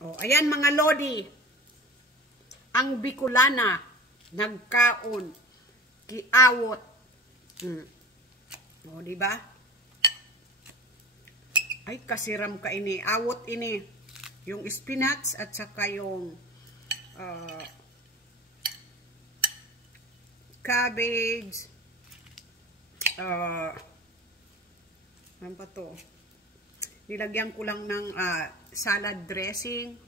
O, ayan mga lodi. Ang Bicolana, nagkaon, kiawot. O, diba? Ay, kasiram ka ini. Awot ini. Yung spinach at saka yung cabbage. Ano pa to? Nilagyan ko lang ng salad dressing.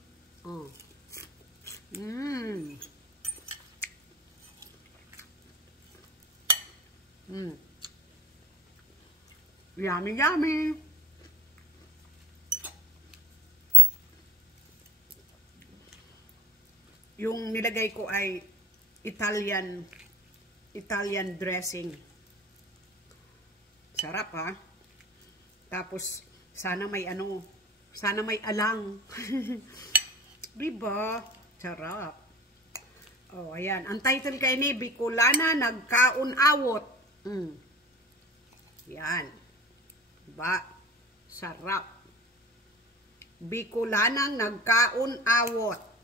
Yummy, yummy. Yung nilagay ko ay Italian dressing. Sarap ha. Tapos sana may alang. Diba? Sarap. Oh, ayan. Ang title kay ni Bicolana nagkaon-awot. Yan. Diba? Sarap. Bicolana nagkaon-awot.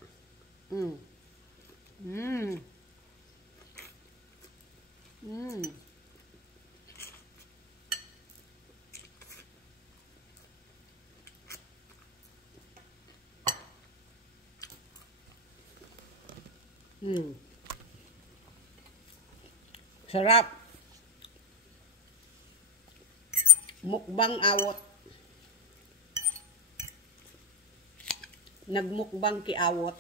Sarap. Mukbang awot. Nagmukbang kiawot.